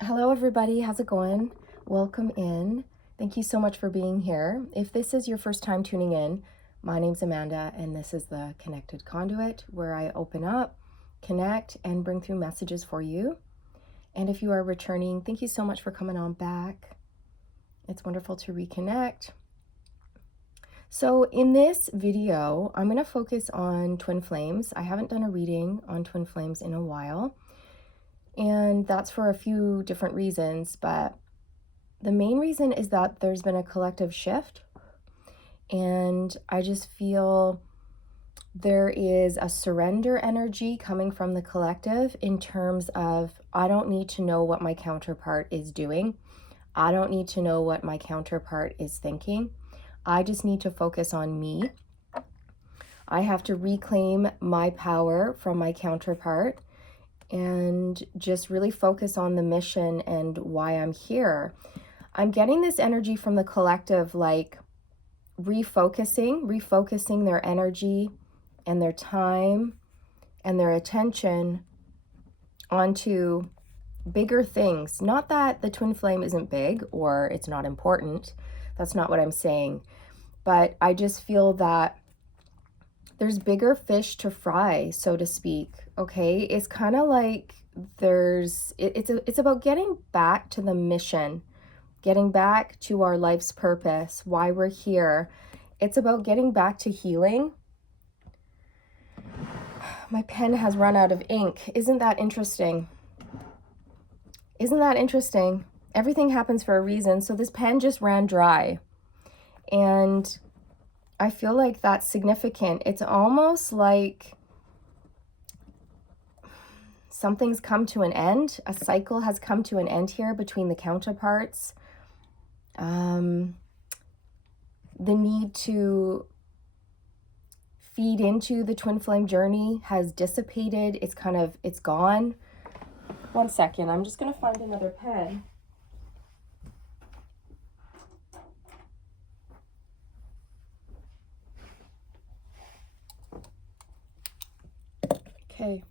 Hello, everybody. How's it going? Welcome in. Thank you so much for being here. If this is your first time tuning in, my name's Amanda, and this is the Connected Conduit, where I open up, connect, and bring through messages for you. And if you are returning, thank you so much for coming on back. It's wonderful to reconnect. So in this video, I'm going to focus on twin flames. I haven't done a reading on twin flames in a while. And that's for a few different reasons, but the main reason is that there's been a collective shift, and I just feel there is a surrender energy coming from the collective in terms of, I don't need to know what my counterpart is doing. I don't need to know what my counterpart is thinking. I just need to focus on me. I have to reclaim my power from my counterpart and just really focus on the mission and why I'm here. I'm getting this energy from the collective, like refocusing their energy and their time and their attention onto bigger things. Not that the twin flame isn't big or it's not important. That's not what I'm saying. But I just feel that there's bigger fish to fry, so to speak. Okay, it's kind of like it's about getting back to the mission, getting back to our life's purpose, why we're here. It's about getting back to healing. My pen has run out of ink. Isn't that interesting? Isn't that interesting? Everything happens for a reason. So this pen just ran dry. And I feel like that's significant. It's almost like something's come to an end. A cycle has come to an end here between the counterparts. The need to feed into the twin flame journey has dissipated. It's gone. One second, I'm just going to find another pen. Okay.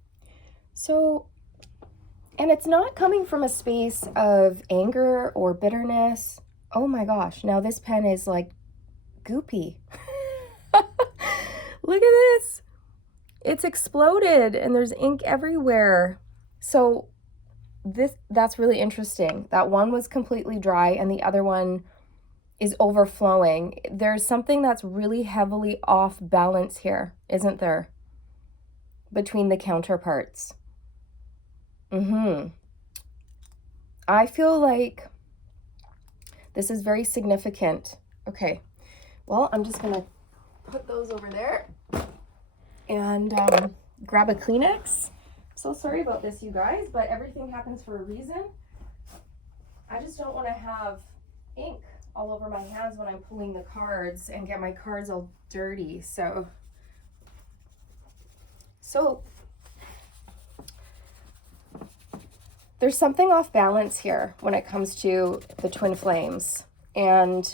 So, and it's not coming from a space of anger or bitterness. Oh my gosh, now this pen is like goopy. Look at this. It's exploded and there's ink everywhere. So that's really interesting. That one was completely dry and the other one is overflowing. There's something that's really heavily off balance here, isn't there? Between the counterparts. I feel like this is very significant. Okay, well, I'm just gonna put those over there and grab a Kleenex. So sorry about this, you guys, but everything happens for a reason. I just don't want to have ink all over my hands when I'm pulling the cards and get my cards all dirty. So there's something off balance here when it comes to the twin flames. And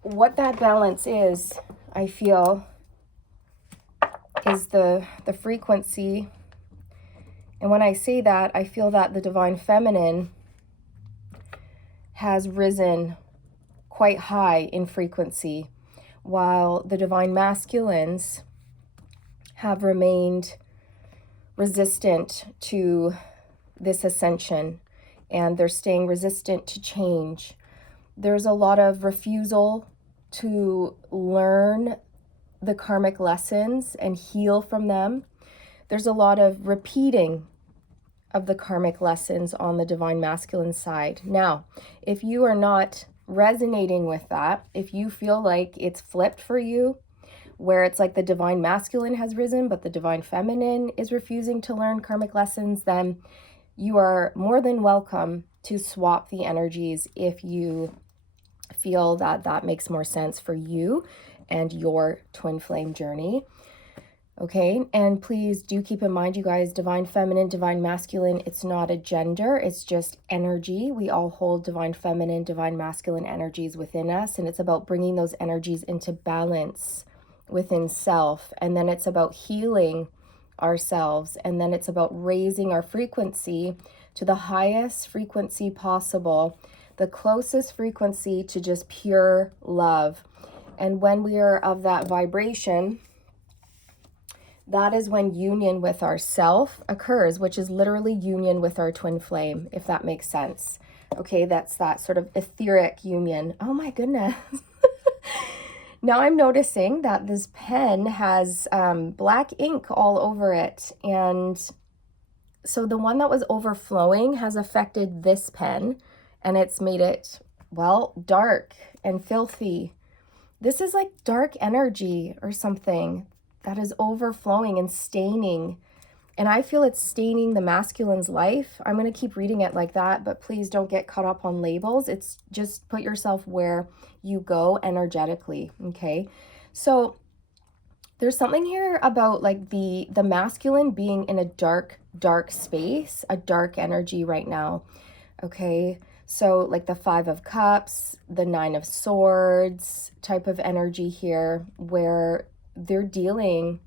what that balance is, I feel, is the frequency. And when I say that, I feel that the divine feminine has risen quite high in frequency, while the divine masculines have remained resistant to this ascension, and they're staying resistant to change. There's a lot of refusal to learn the karmic lessons and heal from them. There's a lot of repeating of the karmic lessons on the divine masculine side. Now, if you are not resonating with that, if you feel like it's flipped for you, where it's like the divine masculine has risen, but the divine feminine is refusing to learn karmic lessons, then you are more than welcome to swap the energies if you feel that that makes more sense for you and your twin flame journey. Okay, and please do keep in mind, you guys, divine feminine, divine masculine, it's not a gender, it's just energy. We all hold divine feminine, divine masculine energies within us, and it's about bringing those energies into balance within self. And then it's about healing ourselves. And then it's about raising our frequency to the highest frequency possible, the closest frequency to just pure love. And when we are of that vibration, that is when union with ourself occurs, which is literally union with our twin flame, if that makes sense. Okay, that's that sort of etheric union. Oh my goodness. Now I'm noticing that this pen has black ink all over it. And so the one that was overflowing has affected this pen, and it's made it, well, dark and filthy. This is like dark energy or something that is overflowing and staining. And I feel it's staining the masculine's life. I'm going to keep reading it like that, but please don't get caught up on labels. It's just put yourself where you go energetically, okay? So there's something here about like the masculine being in a dark space, a dark energy right now, okay? So like the 5 of Cups, the 9 of Swords type of energy here, where they're dealing...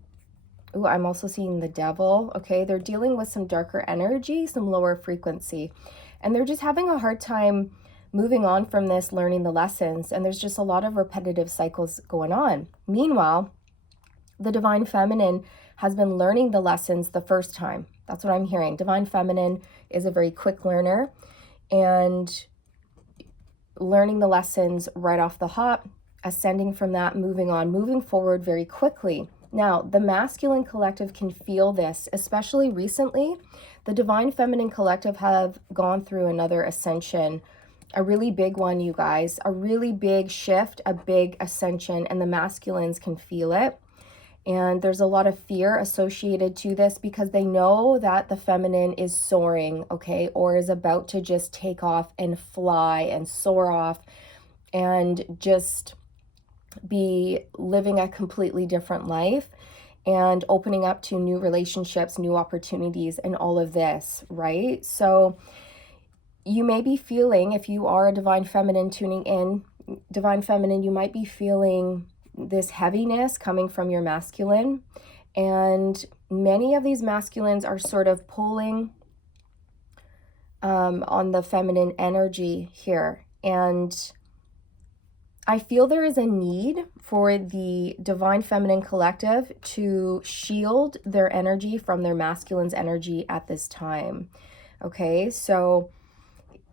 Ooh, I'm also seeing the Devil, okay? They're dealing with some darker energy, some lower frequency, and they're just having a hard time moving on from this, learning the lessons, and there's just a lot of repetitive cycles going on. Meanwhile, the Divine Feminine has been learning the lessons the first time. That's what I'm hearing. Divine Feminine is a very quick learner and learning the lessons right off the hop, ascending from that, moving on, moving forward very quickly. Now, the masculine collective can feel this, especially recently. The Divine Feminine collective have gone through another ascension, a really big one, you guys, a really big shift, a big ascension, and the masculines can feel it. And there's a lot of fear associated to this because they know that the feminine is soaring, okay, or is about to just take off and fly and soar off and just be living a completely different life and opening up to new relationships, new opportunities, and all of this, right? So you may be feeling, if you are a Divine Feminine tuning in, Divine Feminine, you might be feeling this heaviness coming from your masculine. And many of these masculines are sort of pulling on the feminine energy here. And I feel there is a need for the Divine Feminine collective to shield their energy from their masculine's energy at this time. Okay, so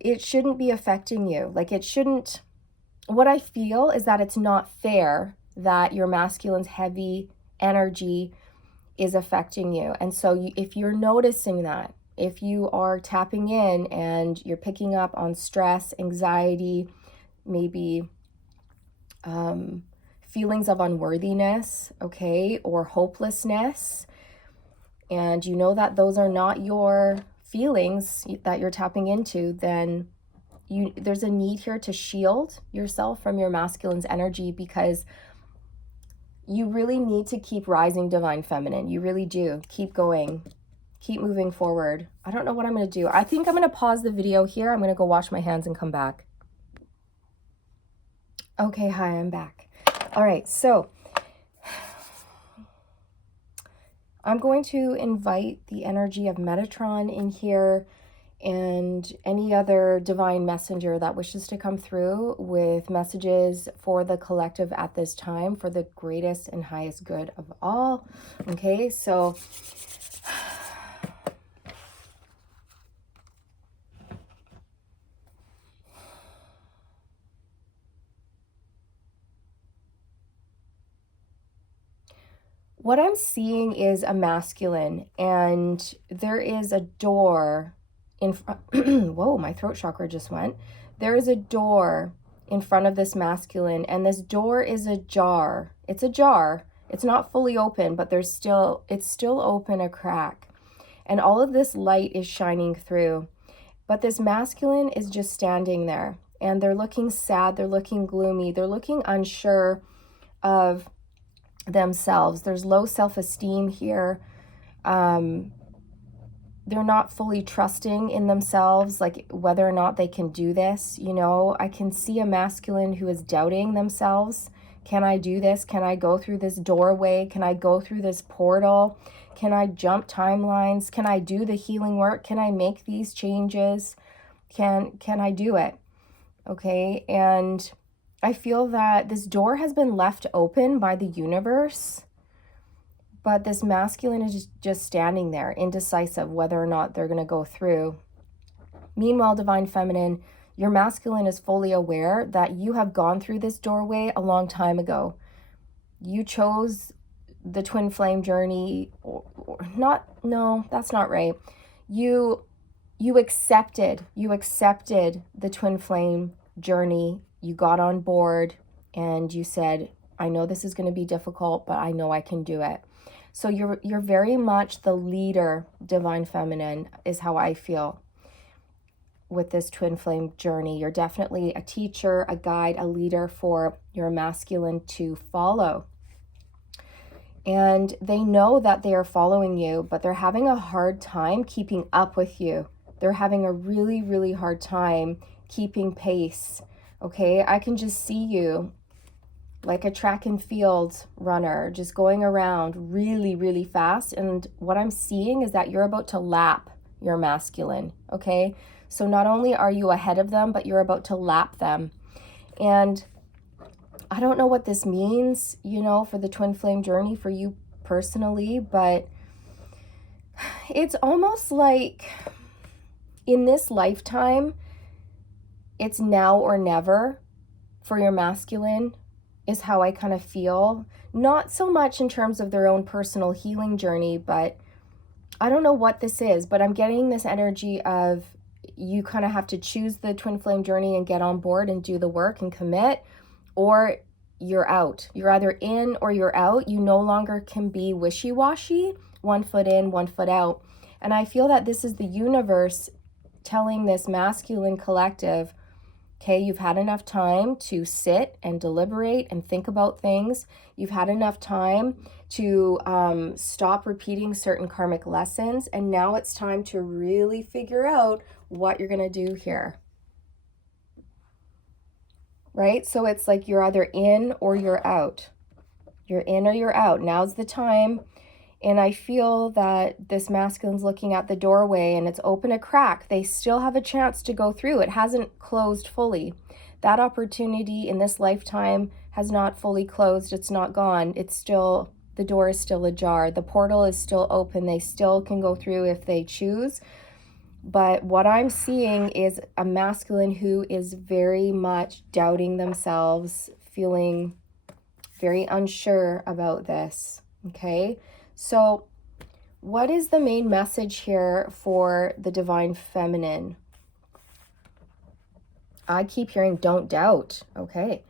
it shouldn't be affecting you. Like it shouldn't, what I feel is that it's not fair that your masculine's heavy energy is affecting you. And so if you're noticing that, if you are tapping in and you're picking up on stress, anxiety, maybe feelings of unworthiness, okay, or hopelessness, and you know that those are not your feelings that you're tapping into, then there's a need here to shield yourself from your masculine's energy, because you really need to keep rising, Divine Feminine. You really do. Keep going. Keep moving forward. I don't know what I'm going to do. I think I'm going to pause the video here. I'm going to go wash my hands and come back. Okay, hi, I'm back. All right, so I'm going to invite the energy of Metatron in here and any other divine messenger that wishes to come through with messages for the collective at this time for the greatest and highest good of all. Okay, so what I'm seeing is a masculine, and there is a door in front. Whoa, my throat chakra just went. There is a door in front of this masculine, and this door is ajar. It's a jar. It's not fully open, but it's still open a crack. And all of this light is shining through. But this masculine is just standing there, and they're looking sad, they're looking gloomy, they're looking unsure of themselves. There's low self-esteem here. They're not fully trusting in themselves, like whether or not they can do this. You know, I can see a masculine who is doubting themselves, Can I do this? Can I go through this doorway? Can I go through this portal? Can I jump timelines? Can I do the healing work? Can I make these changes? Can I do it? Okay, and I feel that this door has been left open by the universe, but this masculine is just standing there, indecisive whether or not they're going to go through. Meanwhile, divine feminine, your masculine is fully aware that you have gone through this doorway a long time ago. You chose the twin flame journey, or not, no, that's not right. You accepted the twin flame journey. You got on board and you said, I know this is going to be difficult, but I know I can do it. So you're very much the leader, divine feminine, is how I feel with this twin flame journey. You're definitely a teacher, a guide, a leader for your masculine to follow. And they know that they are following you, but they're having a hard time keeping up with you. They're having a really, really hard time keeping pace. Okay, I can just see you like a track and field runner, just going around really, really fast. And what I'm seeing is that you're about to lap your masculine. Okay, so not only are you ahead of them, but you're about to lap them. And I don't know what this means, for the twin flame journey for you personally, but it's almost like in this lifetime, it's now or never for your masculine, is how I kind of feel. Not so much in terms of their own personal healing journey, but I don't know what this is, but I'm getting this energy of you kind of have to choose the twin flame journey and get on board and do the work and commit, or you're out. You're either in or you're out. You no longer can be wishy-washy, 1 foot in, 1 foot out. And I feel that this is the universe telling this masculine collective, okay, you've had enough time to sit and deliberate and think about things. You've had enough time to stop repeating certain karmic lessons. And now it's time to really figure out what you're going to do here. Right? So it's like you're either in or you're out. You're in or you're out. Now's the time. And I feel that this masculine's looking at the doorway and it's open a crack. They still have a chance to go through. It hasn't closed fully. That opportunity in this lifetime has not fully closed. It's not gone. It's still, the door is still ajar. The portal is still open. They still can go through if they choose. But what I'm seeing is a masculine who is very much doubting themselves, feeling very unsure about this. Okay? So what is the main message here for the divine feminine? I keep hearing don't doubt. Okay.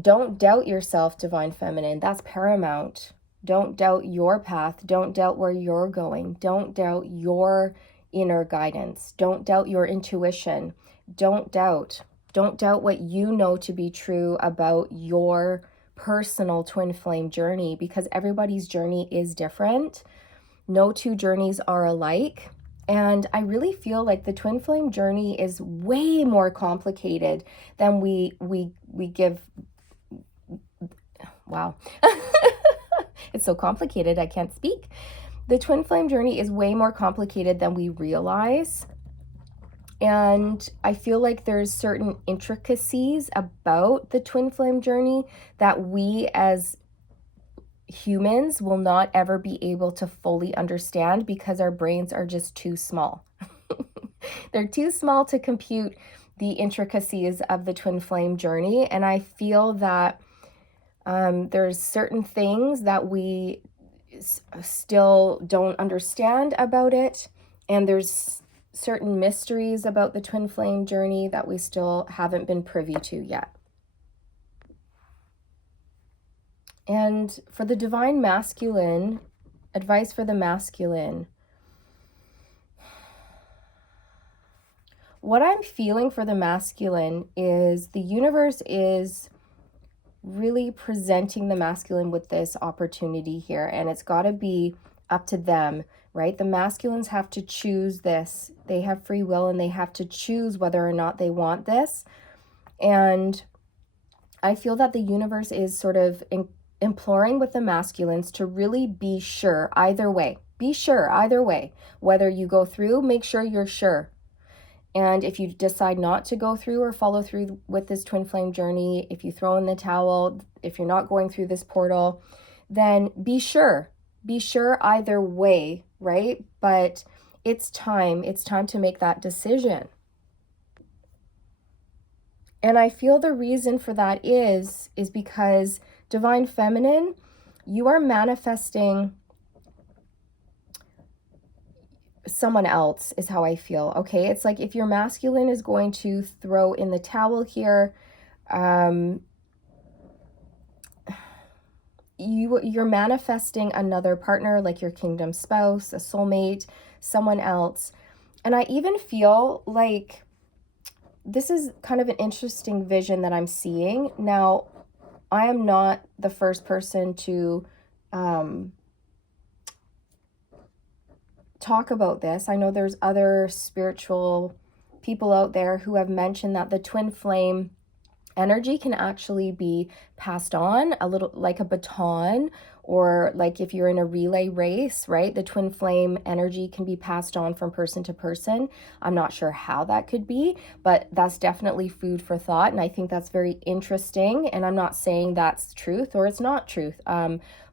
Don't doubt yourself, divine feminine. That's paramount. Don't doubt your path. Don't doubt where you're going. Don't doubt your inner guidance. Don't doubt your intuition. Don't doubt. Don't doubt what you know to be true about your personal twin flame journey, because everybody's journey is different. No two journeys are alike. And I really feel like the twin flame journey is way more complicated than we give. Wow. It's so complicated, I can't speak. The twin flame journey is way more complicated than we realize. And I feel like there's certain intricacies about the twin flame journey that we as humans will not ever be able to fully understand because our brains are just too small. They're too small to compute the intricacies of the twin flame journey. And I feel that there's certain things that we still don't understand about it. And there's certain mysteries about the twin flame journey that we still haven't been privy to yet. And for the divine masculine, advice for the masculine. What I'm feeling for the masculine is the universe is really presenting the masculine with this opportunity here, and it's got to be up to them, right? The masculines have to choose this. They have free will and they have to choose whether or not they want this. And I feel that the universe is sort of imploring with the masculines to really be sure either way. Be sure either way. Whether you go through, make sure you're sure. And if you decide not to go through or follow through with this twin flame journey, if you throw in the towel, if you're not going through this portal, then be sure. Be sure either way, right? But it's time. It's time to make that decision. And I feel the reason for that is because Divine Feminine, you are manifesting someone else is how I feel. Okay. It's like if your masculine is going to throw in the towel here, you're manifesting another partner, like your kingdom spouse, a soulmate, someone else. And I even feel like this is kind of an interesting vision that I'm seeing. Now, I am not the first person to talk about this. I know there's other spiritual people out there who have mentioned that the twin flame energy can actually be passed on, a little like a baton, or like if you're in a relay race, right? The twin flame energy can be passed on from person to person. I'm not sure how that could be, but that's definitely food for thought. And I think that's very interesting. And I'm not saying that's truth or it's not truth.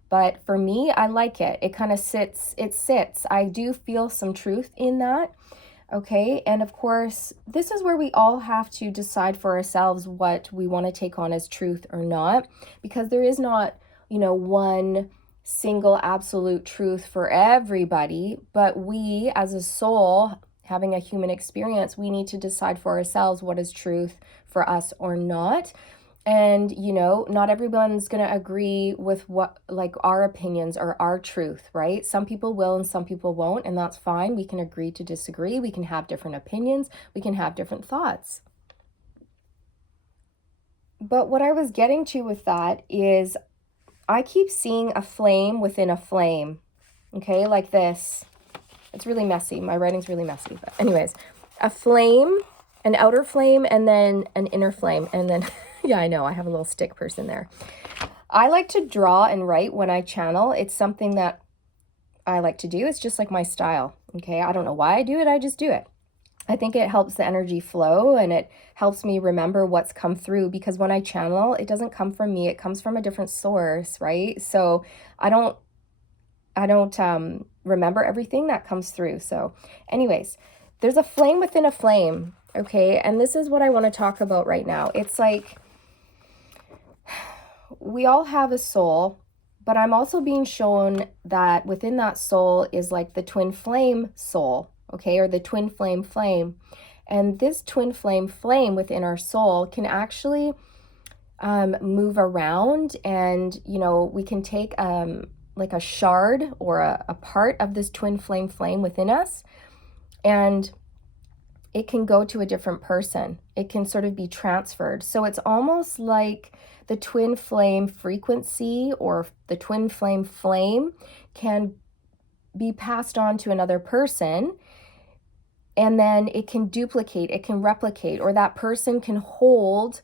But for me, I like it. It kind of sits. I do feel some truth in that. Okay. And of course, this is where we all have to decide for ourselves what we want to take on as truth or not, because there is not, one single absolute truth for everybody. But we, as a soul, having a human experience, we need to decide for ourselves what is truth for us or not. And, not everyone's going to agree with what, like, our opinions or our truth, right? Some people will and some people won't, and that's fine. We can agree to disagree. We can have different opinions. We can have different thoughts. But what I was getting to with that is I keep seeing a flame within a flame, okay, like this. It's really messy. My writing's really messy. But anyways, a flame, an outer flame, and then an inner flame, and then... Yeah, I know. I have a little stick person there. I like to draw and write when I channel. It's something that I like to do. It's just like my style. Okay. I don't know why I do it. I just do it. I think it helps the energy flow and it helps me remember what's come through, because when I channel, it doesn't come from me. It comes from a different source, right? So I don't remember everything that comes through. So anyways, there's a flame within a flame. Okay. And this is what I want to talk about right now. It's like, we all have a soul, but I'm also being shown that within that soul is like the twin flame soul, okay, or the twin flame. And this twin flame within our soul can actually move around, and, we can take like a shard or a part of this twin flame within us, and it can go to a different person. It can sort of be transferred. So it's almost like the twin flame frequency or the twin flame can be passed on to another person, and then it can duplicate, it can replicate, or that person can hold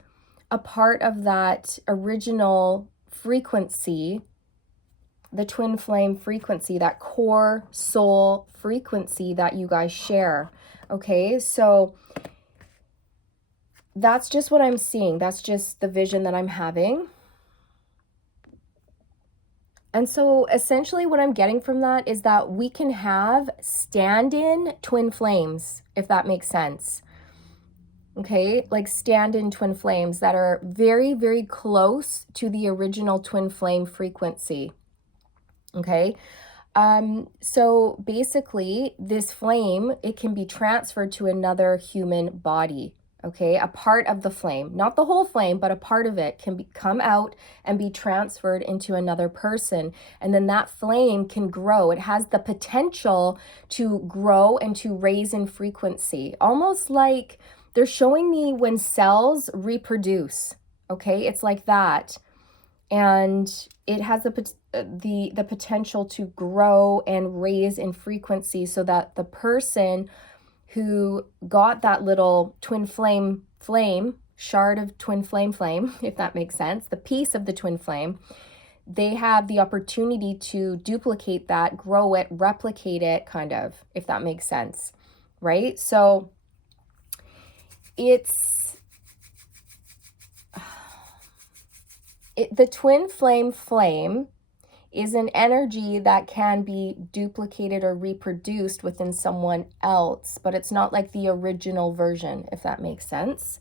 a part of that original frequency, the twin flame frequency, that core soul frequency that you guys share. Okay, so that's just what I'm seeing. That's just the vision that I'm having. And so essentially what I'm getting from that is that we can have stand-in twin flames, if that makes sense. Okay, like stand-in twin flames that are very, very close to the original twin flame frequency. Okay. So basically this flame, it can be transferred to another human body. Okay, a part of the flame, not the whole flame, but a part of it can come out and be transferred into another person. And then that flame can grow. It has the potential to grow and to raise in frequency, almost like they're showing me when cells reproduce. Okay, it's like that. And it has the potential to grow and raise in frequency, so that the person who got that little twin flame shard of twin flame, if that makes sense, the piece of the twin flame, they have the opportunity to duplicate that, grow it, replicate it, kind of, if that makes sense, right? So the twin flame is an energy that can be duplicated or reproduced within someone else, but it's not like the original version, if that makes sense.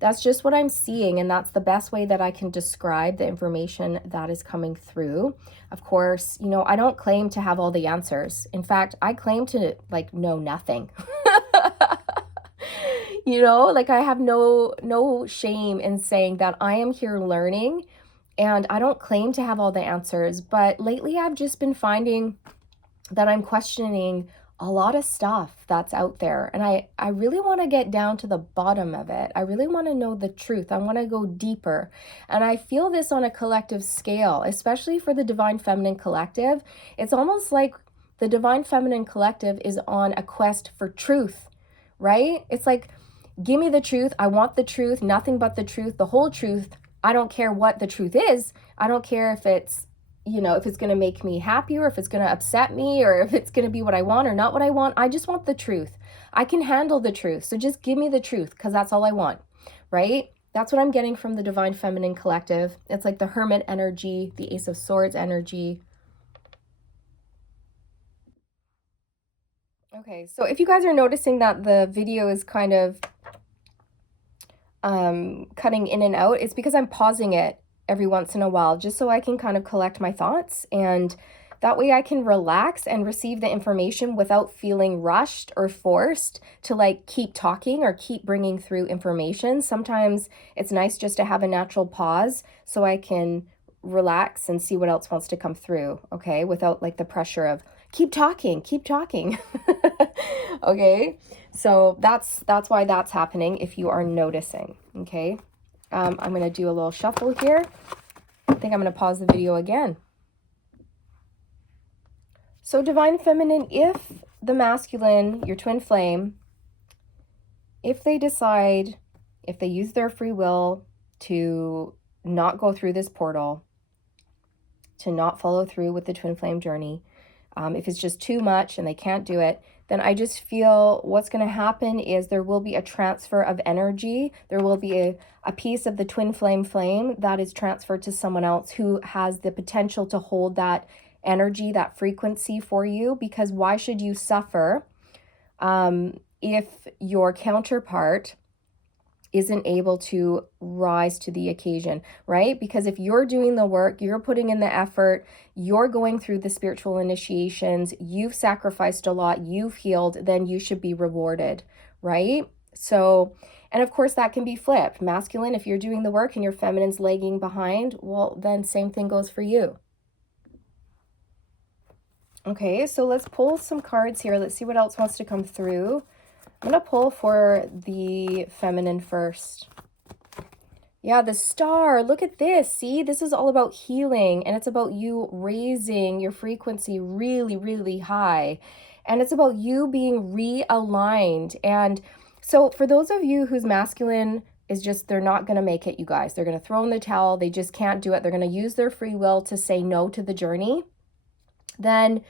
That's just what I'm seeing, and that's the best way that I can describe the information that is coming through. Of course, I don't claim to have all the answers. In fact, I claim to know nothing. I have no shame in saying that I am here learning, and I don't claim to have all the answers, but lately I've just been finding that I'm questioning a lot of stuff that's out there. And I really want to get down to the bottom of it. I really want to know the truth. I want to go deeper. And I feel this on a collective scale, especially for the Divine Feminine Collective. It's almost like the Divine Feminine Collective is on a quest for truth, right? It's like, give me the truth. I want the truth, nothing but the truth, the whole truth. I don't care what the truth is. I don't care if it's, if it's going to make me happy or if it's going to upset me or if it's going to be what I want or not what I want. I just want the truth. I can handle the truth. So just give me the truth, because that's all I want, right? That's what I'm getting from the Divine Feminine Collective. It's like the Hermit energy, the Ace of Swords energy. Okay, so if you guys are noticing that the video is kind of cutting in and out, it's because I'm pausing it every once in a while just so I can kind of collect my thoughts, and that way I can relax and receive the information without feeling rushed or forced to keep talking or keep bringing through information. Sometimes it's nice just to have a natural pause so I can relax and see what else wants to come through, okay, without the pressure of keep talking. Okay, so that's why that's happening, if you are noticing. Okay, I'm gonna do a little shuffle here. I think I'm gonna pause the video again. So Divine Feminine, if the masculine, your twin flame, if they decide, if they use their free will to not go through this portal, to not follow through with the twin flame journey, if it's just too much and they can't do it, then I just feel what's going to happen is there will be a transfer of energy. There will be a piece of the twin flame that is transferred to someone else who has the potential to hold that energy, that frequency for you. Because why should you suffer if your counterpart isn't able to rise to the occasion, right? Because if you're doing the work, you're putting in the effort, you're going through the spiritual initiations, you've sacrificed a lot, you've healed, then you should be rewarded, right? So, and of course that can be flipped. Masculine, if you're doing the work and your feminine's lagging behind, well, then same thing goes for you. Okay, so let's pull some cards here. Let's see what else wants to come through. I'm going to pull for the feminine first. Yeah, the Star. Look at this. See, this is all about healing, and it's about you raising your frequency really, really high. And it's about you being realigned. And so for those of you whose masculine is just, they're not going to make it, you guys. They're going to throw in the towel. They just can't do it. They're going to use their free will to say no to the journey. Then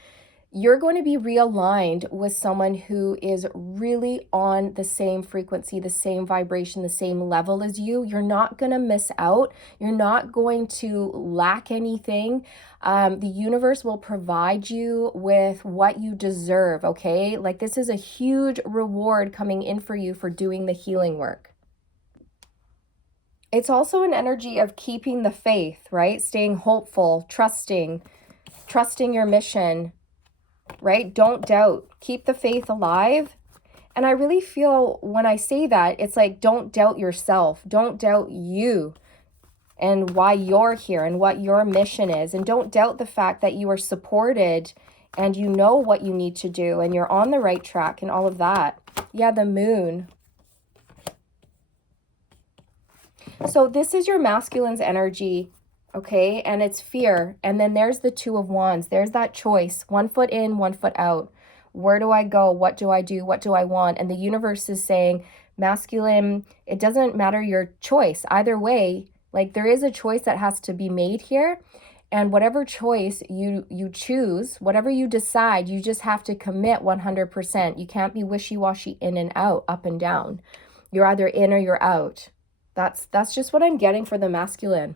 you're going to be realigned with someone who is really on the same frequency, the same vibration, the same level as you. You're not going to miss out. You're not going to lack anything. The universe will provide you with what you deserve, okay? This is a huge reward coming in for you for doing the healing work. It's also an energy of keeping the faith, right? Staying hopeful, trusting your mission, right? Don't doubt. Keep the faith alive. And I really feel when I say that, it's don't doubt yourself. Don't doubt you and why you're here and what your mission is. And don't doubt the fact that you are supported and you know what you need to do and you're on the right track and all of that. Yeah, the Moon. So this is your masculine's energy. Okay, and it's fear. And then there's the Two of Wands. There's that choice. 1 foot in, 1 foot out. Where do I go? What do I do? What do I want? And the universe is saying, Masculine, it doesn't matter your choice. Either way, like there is a choice that has to be made here. And whatever choice you choose, whatever you decide, you just have to commit 100%. You can't be wishy-washy in and out, up and down. You're either in or you're out. That's just what I'm getting for the masculine.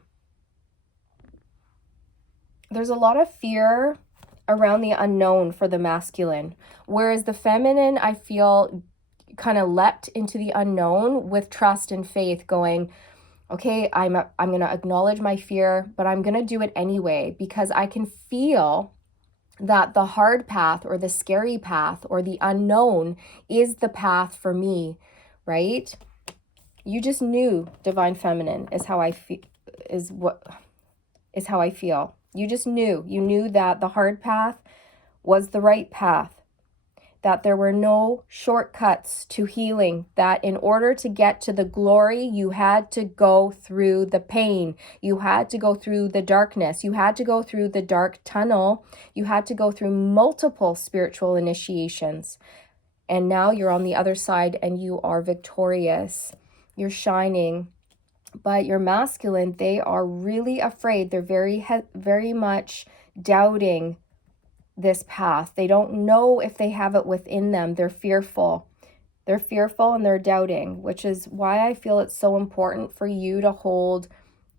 There's a lot of fear around the unknown for the masculine, whereas the feminine, I feel, kind of leapt into the unknown with trust and faith, going, okay, I'm going to acknowledge my fear, but I'm going to do it anyway, because I can feel that the hard path or the scary path or the unknown is the path for me, right? You just knew, divine feminine, is how I feel, is how I feel. You just knew. You knew that the hard path was the right path, that there were no shortcuts to healing, that in order to get to the glory, you had to go through the pain. You had to go through the darkness. You had to go through the dark tunnel. You had to go through multiple spiritual initiations. And now you're on the other side and you are victorious. You're shining. But your masculine, they are really afraid. They're very much doubting this path. They don't know if they have it within them. They're fearful. They're fearful and they're doubting, which is why I feel it's so important for you to hold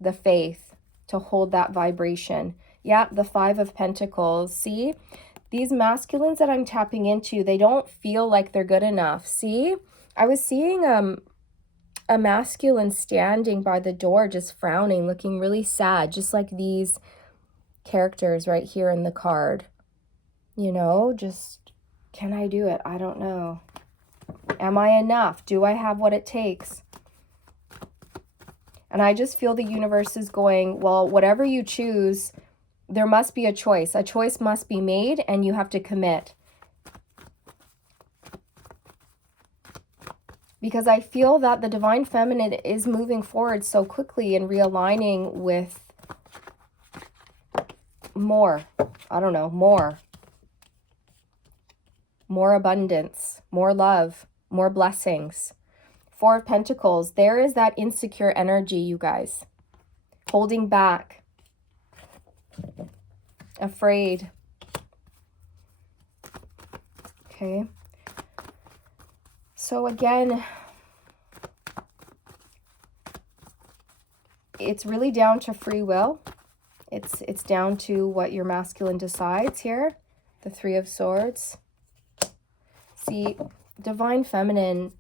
the faith, to hold that vibration. Yeah, the 5 of Pentacles. See, these masculines that I'm tapping into, they don't feel like they're good enough. See, I was seeing a masculine standing by the door, just frowning, looking really sad, just like these characters right here in the card. You know, just, can I do it? I don't know. Am I enough? Do I have what it takes? And I just feel the universe is going, well, whatever you choose, there must be a choice. A choice must be made and you have to commit. Because I feel that the divine feminine is moving forward so quickly and realigning with more. I don't know, more. More abundance, more love, more blessings. 4 of Pentacles, there is that insecure energy, you guys. Holding back. Afraid. Okay. So again, it's really down to free will. It's down to what your masculine decides here. The 3 of Swords. See, divine feminine,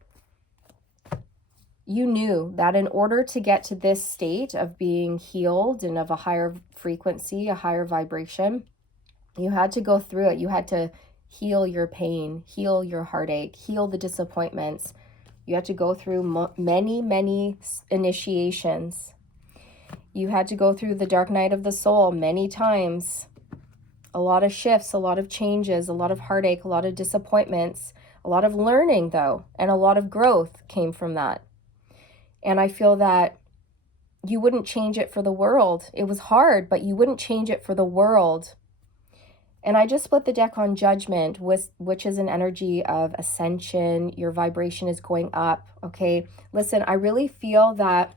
you knew that in order to get to this state of being healed and of a higher frequency, a higher vibration, you had to go through it. You had to heal your pain, heal your heartache, heal the disappointments. You had to go through many initiations. You had to go through the dark night of the soul many times. A lot of shifts, a lot of changes, a lot of heartache, a lot of disappointments, a lot of learning though, and a lot of growth came from that. And I feel that you wouldn't change it for the world. It was hard, but you wouldn't change it for the world. And I just split the deck on Judgment, which is an energy of ascension. Your vibration is going up, okay? Listen, I really feel that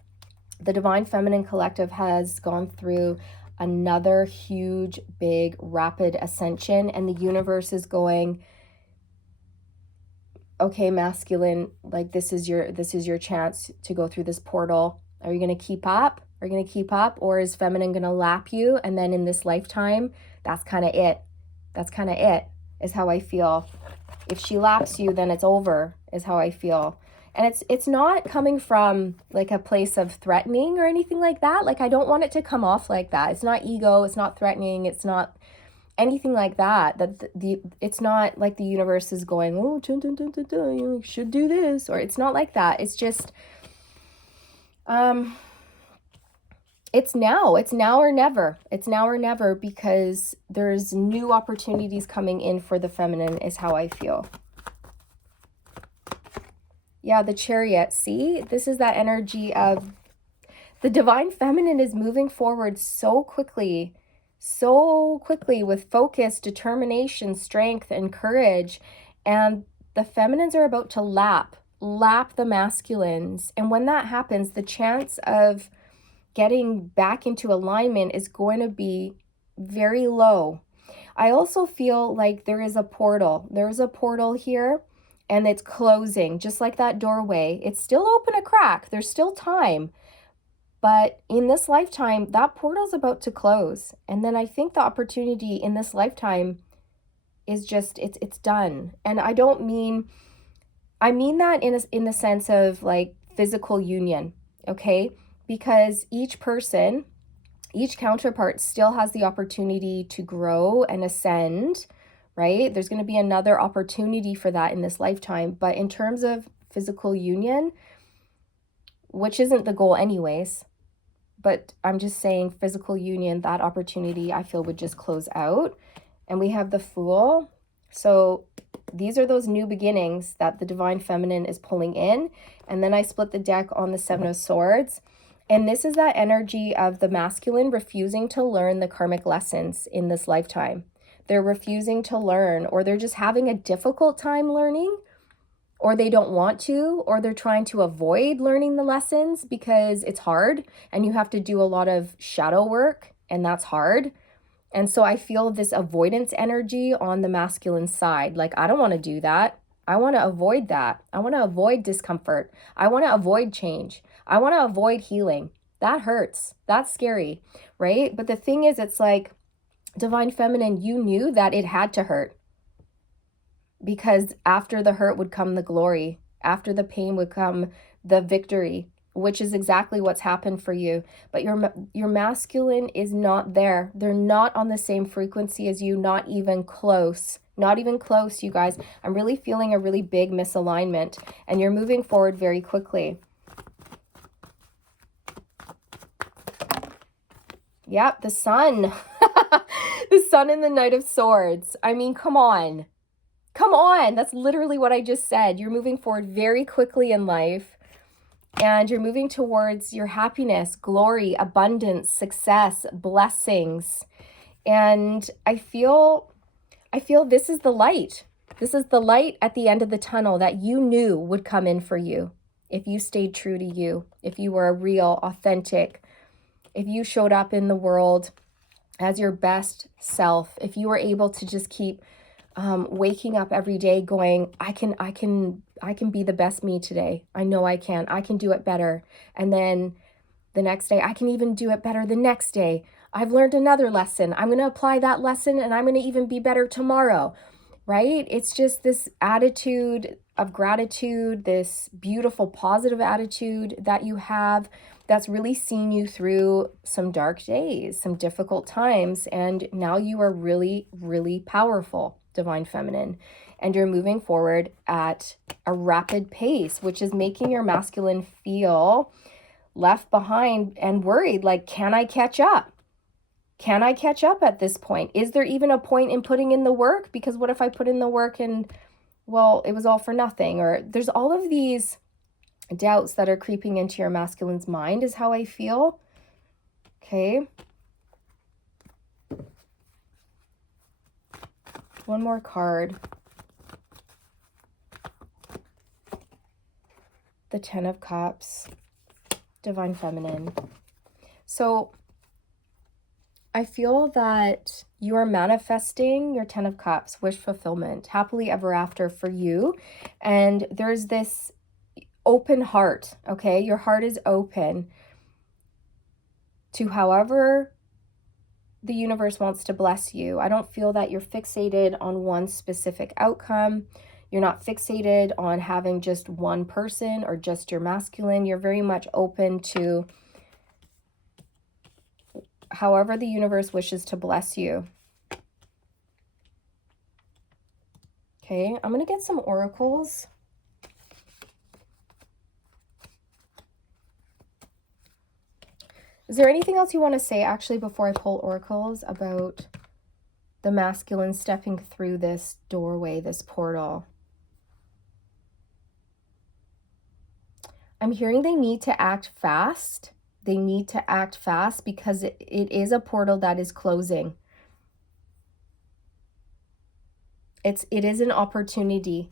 the Divine Feminine Collective has gone through another huge, big, rapid ascension, and the universe is going, okay, masculine, like this is your chance to go through this portal. Are you going to keep up? Are you going to keep up? Or is feminine going to lap you? And then in this lifetime, that's kind of it. That's kind of it, is how I feel. If she laps you, then it's over, is how I feel. And it's not coming from like a place of threatening or anything like that. Like, I don't want it to come off like that. It's not ego. It's not threatening. It's not anything like that. It's not like the universe is going, oh, you should do this. Or it's not like that. It's just, it's now or never. It's now or never, because there's new opportunities coming in for the feminine, is how I feel. Yeah, the Chariot. See, this is that energy of the divine feminine is moving forward so quickly with focus, determination, strength, and courage. And the feminines are about to lap lap the masculines. And when that happens, the chance of getting back into alignment is going to be very low. I also feel like there is a portal. There's a portal here and it's closing, just like that doorway. It's still open a crack. There's still time. But in this lifetime, that portal's about to close. And then I think the opportunity in this lifetime is just, it's done. And I mean that in the sense of like physical union, okay? Because each person, each counterpart still has the opportunity to grow and ascend, right? There's going to be another opportunity for that in this lifetime. But in terms of physical union, which isn't the goal anyways, but I'm just saying physical union, that opportunity I feel would just close out. And we have the Fool. So these are those new beginnings that the Divine Feminine is pulling in. And then I split the deck on the Seven of Swords. And this is that energy of the masculine refusing to learn the karmic lessons in this lifetime. They're refusing to learn, or they're just having a difficult time learning, or they don't want to, or they're trying to avoid learning the lessons because it's hard and you have to do a lot of shadow work and that's hard. And so I feel this avoidance energy on the masculine side. Like, I don't want to do that. I want to avoid that. I want to avoid discomfort. I want to avoid change. I want to avoid healing. That hurts. That's scary, right? But the thing is, it's like, Divine Feminine, you knew that it had to hurt. Because after the hurt would come the glory. After the pain would come the victory, which is exactly what's happened for you. But your masculine is not there. They're not on the same frequency as you, not even close. Not even close, you guys. I'm really feeling a really big misalignment, and you're moving forward very quickly. Yep, the Sun. The Sun and the Knight of Swords. I mean, come on. Come on. That's literally what I just said. You're moving forward very quickly in life, and you're moving towards your happiness, glory, abundance, success, blessings. And I feel this is the light. This is the light at the end of the tunnel that you knew would come in for you if you stayed true to you, if you were real, authentic, if you showed up in the world as your best self, if you were able to just keep waking up every day going, I can be the best me today. I know I can do it better. And then the next day, I can even do it better the next day. I've learned another lesson. I'm going to apply that lesson and I'm going to even be better tomorrow, right? It's just this attitude of gratitude, this beautiful positive attitude that you have that's really seen you through some dark days, some difficult times. And now you are really, really powerful, Divine Feminine, and you're moving forward at a rapid pace, which is making your masculine feel left behind and worried, like, can I catch up? Can I catch up at this point? Is there even a point in putting in the work? Because what if I put in the work and, well, it was all for nothing? Or there's all of these doubts that are creeping into your masculine's mind is how I feel. Okay. One more card. The Ten of Cups, Divine Feminine. So I feel that you are manifesting your Ten of Cups, wish fulfillment, happily ever after for you. And there's this open heart, okay? Your heart is open to however the universe wants to bless you. I don't feel that you're fixated on one specific outcome. You're not fixated on having just one person or just your masculine. You're very much open to however the universe wishes to bless you. Okay, I'm going to get some oracles. Is there anything else you want to say actually before I pull oracles about the masculine stepping through this doorway, this portal? I'm hearing they need to act fast. They need to act fast because it is a portal that is closing. It is an opportunity.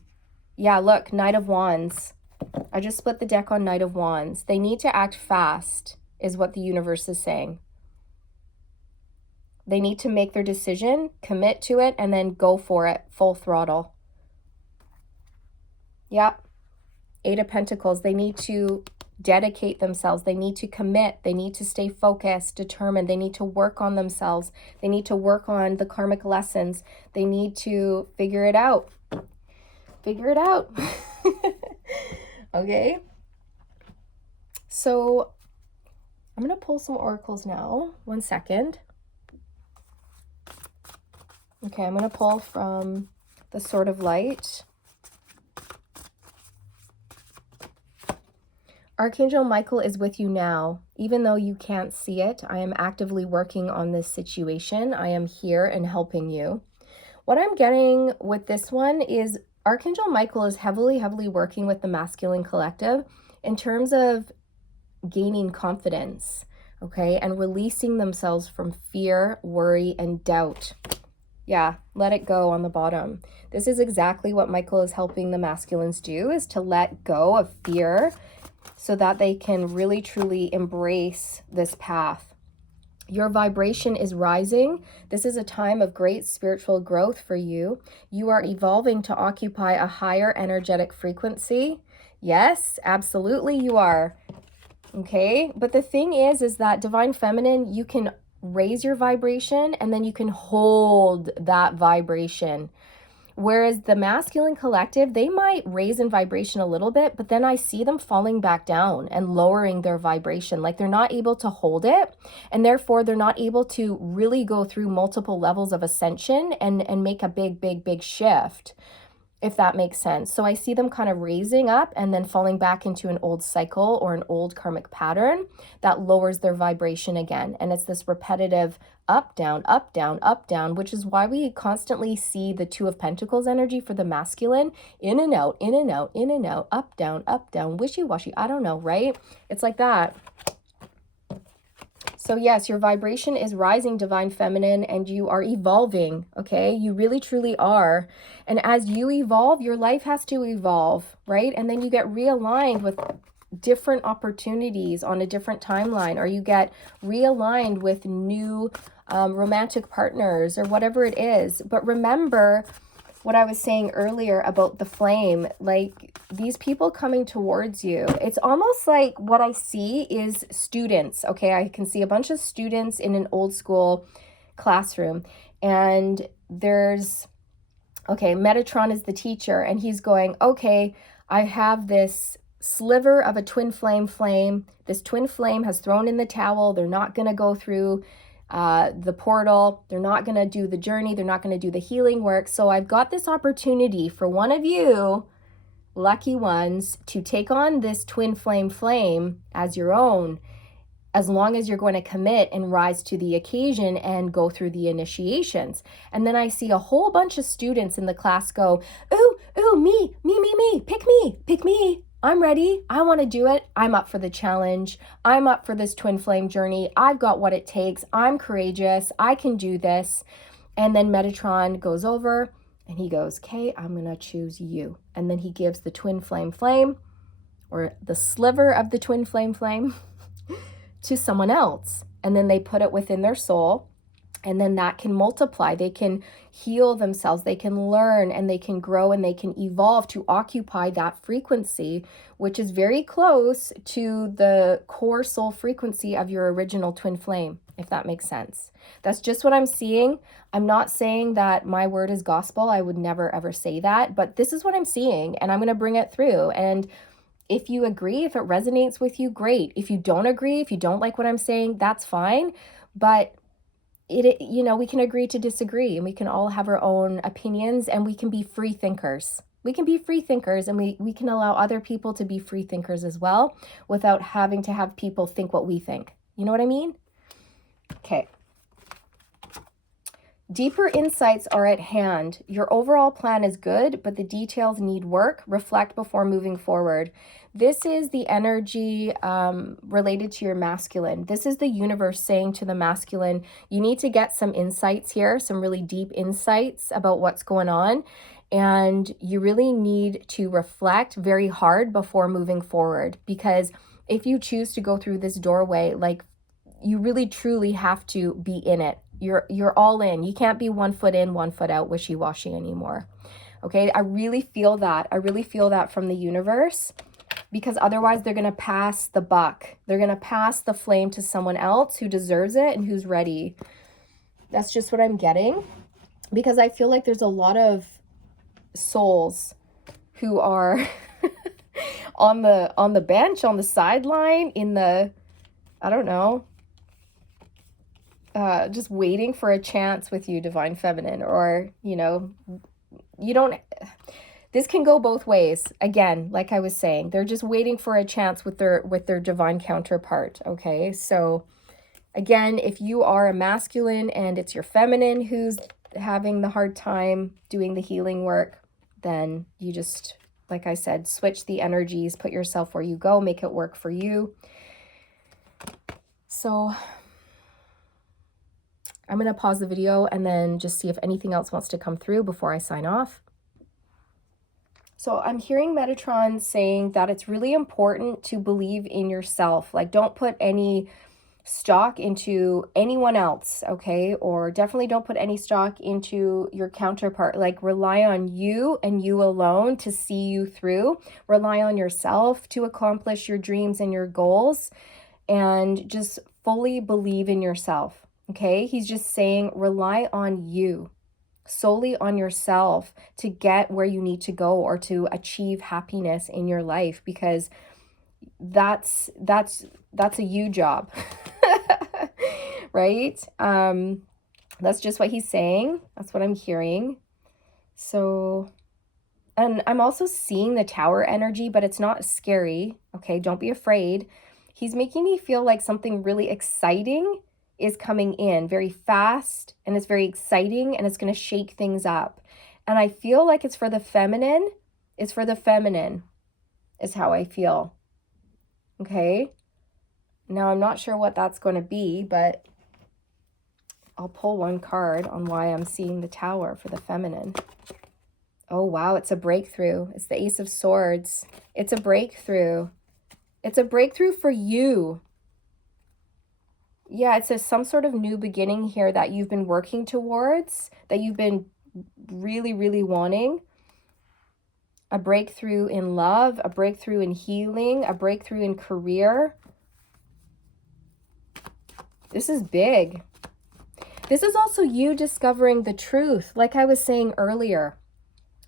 Yeah, look, Knight of Wands. I just split the deck on Knight of Wands. They need to act fast, is what the universe is saying. They need to make their decision, commit to it, and then go for it, full throttle. Yep. Eight of Pentacles. They need to dedicate themselves. They need to commit. They need to stay focused, determined. They need to work on themselves. They need to work on the karmic lessons. They need to figure it out. Figure it out. Okay. So I'm going to pull some oracles now. 1 second. Okay, I'm going to pull from the Sword of Light. Archangel Michael is with you now. Even though you can't see it, I am actively working on this situation. I am here and helping you. What I'm getting with this one is Archangel Michael is heavily working with the masculine collective in terms of gaining confidence, okay, and releasing themselves from fear, worry, and doubt. Yeah, let it go on the bottom. This is exactly what Michael is helping the masculines do, is to let go of fear so that they can really truly embrace this path. Your vibration is rising. This is a time of great spiritual growth for you. You are evolving to occupy a higher energetic frequency. Yes, absolutely you are. Okay, but the thing is that Divine Feminine, you can raise your vibration and then you can hold that vibration. Whereas the masculine collective, they might raise in vibration a little bit, but then I see them falling back down and lowering their vibration. Like they're not able to hold it, and therefore they're not able to really go through multiple levels of ascension and make a big shift, if that makes sense. So I see them kind of raising up and then falling back into an old cycle or an old karmic pattern that lowers their vibration again. And it's this repetitive up, down, up, down, up, down, which is why we constantly see the Two of Pentacles energy for the masculine, in and out, in and out, in and out, up, down, wishy-washy. I don't know, right? It's like that. So yes, your vibration is rising, Divine Feminine, and you are evolving, okay? You really, truly are. And as you evolve, your life has to evolve, right? And then you get realigned with different opportunities on a different timeline, or you get realigned with new romantic partners or whatever it is. But remember what I was saying earlier about the flame, like these people coming towards you, it's almost like what I see is students. Okay, I can see a bunch of students in an old school classroom, and there's, okay, Metatron is the teacher, and he's going, okay, I have this sliver of a twin flame. This twin flame has thrown in the towel. They're not going to go through the portal. They're not going to do the journey. They're not going to do the healing work. So I've got this opportunity for one of you lucky ones to take on this twin flame as your own, as long as you're going to commit and rise to the occasion and go through the initiations. And then I see a whole bunch of students in the class go, ooh, me, pick me. I'm ready. I want to do it. I'm up for the challenge. I'm up for this twin flame journey. I've got what it takes. I'm courageous. I can do this. And then Metatron goes over and he goes, okay, I'm going to choose you. And then he gives the twin flame or the sliver of the twin flame to someone else. And then they put it within their soul. And then that can multiply. They can heal themselves. They can learn and they can grow and they can evolve to occupy that frequency, which is very close to the core soul frequency of your original twin flame, if that makes sense. That's just what I'm seeing. I'm not saying that my word is gospel. I would never, ever say that. But this is what I'm seeing, and I'm going to bring it through. And if you agree, if it resonates with you, great. If you don't agree, if you don't like what I'm saying, that's fine. But we can agree to disagree, and we can all have our own opinions, and we can be free thinkers. We can be free thinkers, and we can allow other people to be free thinkers as well without having to have people think what we think. You know what I mean? Okay. Deeper insights are at hand. Your overall plan is good, but the details need work. Reflect before moving forward. This is the energy related to your masculine. This is the universe saying to the masculine, you need to get some insights here, some really deep insights about what's going on. And you really need to reflect very hard before moving forward, because if you choose to go through this doorway, like, you really truly have to be in it. You're all in. You can't be 1 foot in, 1 foot out, wishy-washy anymore. Okay, I really feel that. I really feel that from the universe, because otherwise they're going to pass the buck. They're going to pass the flame to someone else who deserves it and who's ready. That's just what I'm getting, because I feel like there's a lot of souls who are on the bench, on the sideline, in the, I don't know, just waiting for a chance with you, Divine Feminine. Or, you know, you don't, this can go both ways. Again, like I was saying, they're just waiting for a chance with their divine counterpart. Okay, so again, if you are a masculine and it's your feminine who's having the hard time doing the healing work, then you just, like I said, switch the energies, put yourself where you go, make it work for you. So I'm going to pause the video and then just see if anything else wants to come through before I sign off. So I'm hearing Metatron saying that it's really important to believe in yourself. Like, don't put any stock into anyone else, okay? Or definitely don't put any stock into your counterpart. Like, rely on you and you alone to see you through. Rely on yourself to accomplish your dreams and your goals, and just fully believe in yourself, okay? He's just saying rely on you, solely on yourself, to get where you need to go or to achieve happiness in your life, because that's a you job. Right? That's just what he's saying. That's what I'm hearing. So, and I'm also seeing the Tower energy, but it's not scary. Okay, don't be afraid. He's making me feel like something really exciting is coming in very fast, and it's very exciting, and it's going to shake things up. And I feel like it's for the feminine. It's for the feminine is how I feel. Okay. Now, I'm not sure what that's going to be, but I'll pull one card on why I'm seeing the Tower for the feminine. Oh, wow. It's a breakthrough. It's the Ace of Swords. It's a breakthrough. It's a breakthrough for you. Yeah, it says some sort of new beginning here that you've been working towards, that you've been really, really wanting. A breakthrough in love, a breakthrough in healing, a breakthrough in career. This is big. This is also you discovering the truth, like I was saying earlier.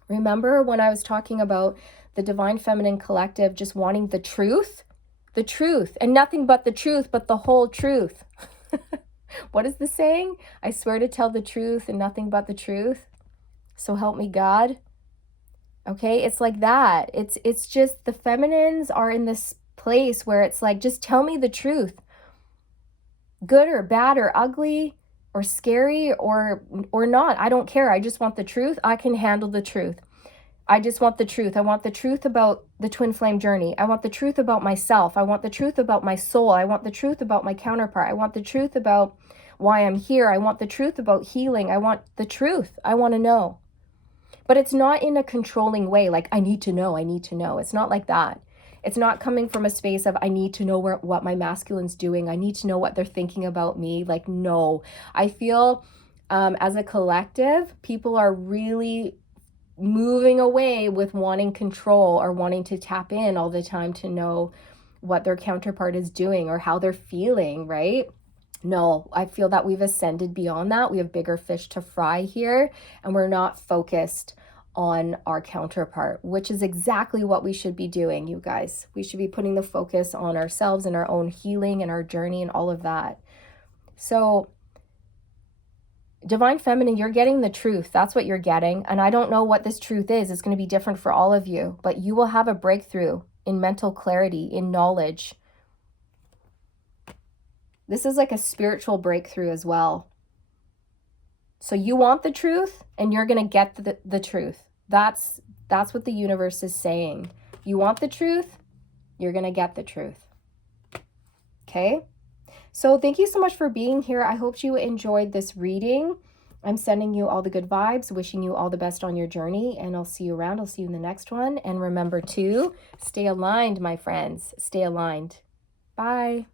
Remember when I was talking about the Divine Feminine Collective just wanting the truth? The truth, and nothing but the truth, but the whole truth. What is the saying? I swear to tell the truth and nothing but the truth. So help me God. Okay, it's like that. It's just the feminines are in this place where it's like, just tell me the truth. Good or bad or ugly or scary or not. I don't care. I just want the truth. I can handle the truth. I just want the truth. I want the truth about the twin flame journey. I want the truth about myself. I want the truth about my soul. I want the truth about my counterpart. I want the truth about why I'm here. I want the truth about healing. I want the truth. I want to know. But it's not in a controlling way, like I need to know, I need to know. It's not like that. It's not coming from a space of I need to know what my masculine's doing. I need to know what they're thinking about me. Like, no. I feel as a collective, people are really moving away with wanting control or wanting to tap in all the time to know what their counterpart is doing or how they're feeling, right? No, I feel that we've ascended beyond that. We have bigger fish to fry here, and we're not focused on our counterpart, which is exactly what we should be doing, you guys. We should be putting the focus on ourselves and our own healing and our journey and all of that. So, Divine Feminine, you're getting the truth. That's what you're getting. And I don't know what this truth is. It's going to be different for all of you, but you will have a breakthrough in mental clarity, in knowledge. This is like a spiritual breakthrough as well. So you want the truth, and you're going to get the truth. That's what the universe is saying. You want the truth, you're going to get the truth. Okay? So thank you so much for being here. I hope you enjoyed this reading. I'm sending you all the good vibes, wishing you all the best on your journey, and I'll see you around. I'll see you in the next one. And remember to stay aligned, my friends. Stay aligned. Bye.